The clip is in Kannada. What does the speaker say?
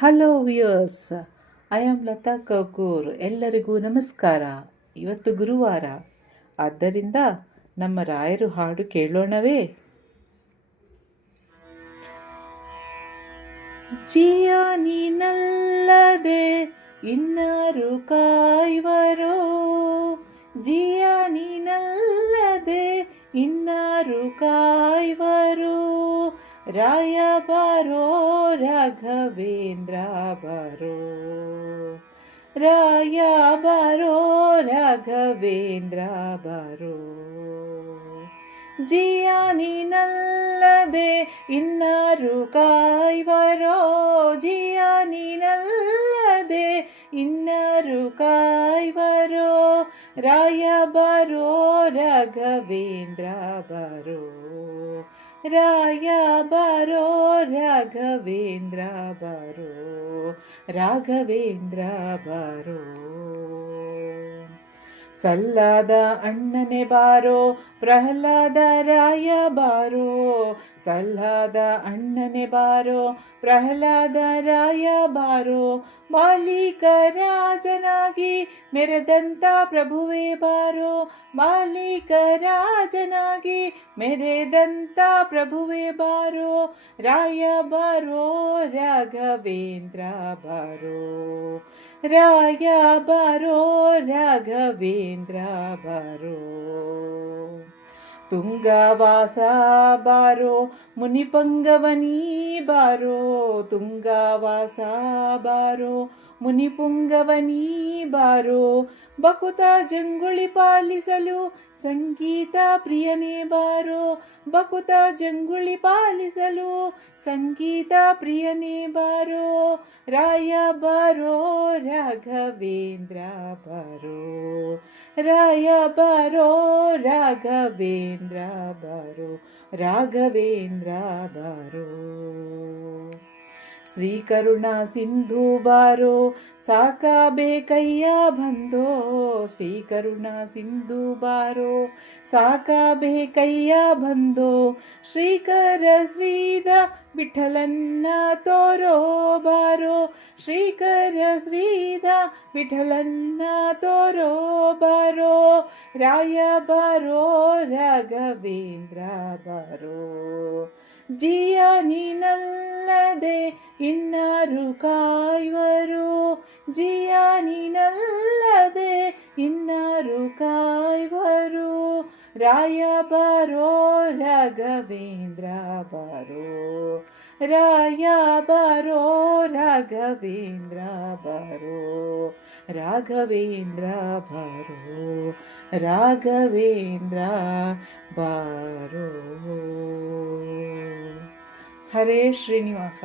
Hello viewers, I am Latha Kaukoor. ಎಲ್ಲರಿಗೂ ನಮಸ್ಕಾರ. ಇವತ್ತು ಗುರುವಾರ, ಆದ್ದರಿಂದ ನಮ್ಮ ರಾಯರು ಹಾಡು ಕೇಳೋಣವೇ? ಜಿಯ ನೀನಲ್ಲದೆ ಇನ್ನಾರು ಕಾಯುವರೋ, ಜಿಯ ನೀನಲ್ಲದೆ ಇನ್ನಾರು ಕಾಯುವರು. ರಾಯ ಬಾರೋ ರಾಘವೇಂದ್ರ ಬಾರೋ, ರಾಯ ಬಾರೋ ರಾಘವೇಂದ್ರ ಬಾರೋ. ಜಿಯ ನೀನಲ್ಲದೆ ಇನ್ನಾರು ಕಾಯುವರೋ, ಜಿಯ ನೀನಲ್ಲದೆ ಇನ್ನಾರು ಕಾಯುವರೋ. ರಾಯ ಬಾರೋ ರಾಘವೇಂದ್ರ ಬಾರೋ, ರಾಯ ಬಾರೋ ರಾಘವೇಂದ್ರ ಬಾರೋ, ರಾಘವೇಂದ್ರ ಬಾರೋ. ಸಲ್ಲಾದ ಅಣ್ಣನೆ ಬಾರೋ ಪ್ರಹ್ಲಾದ ರಾಯ ಬಾರೋ, ಸಲ್ಲಾದ ಅಣ್ಣನೆ ಬಾರೋ ಪ್ರಹ್ಲಾದ ರಾಯ ಬಾರೋ. ಮಾಲೀಕ ರಾಜನಾಗಿ ಮೆರೆದಂತ ಪ್ರಭುವೇ ಬಾರೋ, ಮಾಲೀಕ ರಾಜನಾಗಿ ಮೆರೆದಂತ ಪ್ರಭುವೇ ಬಾರೋ. ರಾಯ ಬಾರೋ ರಾಘವೇಂದ್ರ ಬಾರೋ, ರಾಯ ಬಾರೋ ರಾಘವೇಂದ್ರ ಬಾರೋ. ತುಂಗವಾಸ ಬಾರೋ ಮುನಿಪುಂಗವನಿ ಬಾರೋ, ತುಂಗವಾಸ ಬಾರೋ ಮುನಿಪುಂಗವನಿ ಬಾರೋ. ಬಕುತ ಜಂಗುಳಿ ಪಾಲಿಸಲು ಸಂಗೀತ ಪ್ರಿಯನೇ ಬಾರೋ, ಬಕುತ ಜಂಗುಳಿ ಪಾಲಿಸಲು ಸಂಗೀತ ಪ್ರಿಯನೇ ಬಾರೋ. ರಾಯ ಬಾರೋ ರಾಘವೇಂದ್ರ ಬಾರೋ, ರಾಯ ಬಾರೋ ರಾಘವೇಂದ್ರ ಬಾರೋ, ರಾಘವೇಂದ್ರ ಬಾರೋ. ಶ್ರೀಕರುಣಾ ಸಿಂಧು ಬಾರೋ ಸಾಕಬೇಕಯ್ಯ ಬಂದೋ, ಶ್ರೀಕರುಣಾ ಸಿಂಧು ಬಾರೋ ಸಾಕಬೇಕಯ್ಯ ಬಂದೋ. ಶ್ರೀಕರ ಶ್ರೀಧ ವಿಠಲನ್ನ ತೋರೋ ಬಾರೋ, ಶ್ರೀಕರ ಶ್ರೀಧ ವಿಠಲನ್ನ ತೋರೋ ಬಾರೋ. ರಾಯ ಬಾರೋ ರಾಘವೇಂದ್ರ ಬಾರೋ, ಜಿಯ ನೀನಲ್ಲದೆ ಇನ್ನಾರು ಕಾಯುವರು, ಜಿಯ ನೀನಲ್ಲದೆ ಇನ್ನಾರು ಕಾಯುವರು. ರಾಯ ಬಾರೋ ರಾಘವೇಂದ್ರ ಬಾರೋ, ರಾಯ ಬಾರೋ ರಾಘವೇಂದ್ರ ಬಾರೋ, ರಾಘವೇಂದ್ರ ಬಾರೋ, ರಾಘವೇಂದ್ರ ಬಾರೋ. ಹರೇ ಶ್ರೀನಿವಾಸ.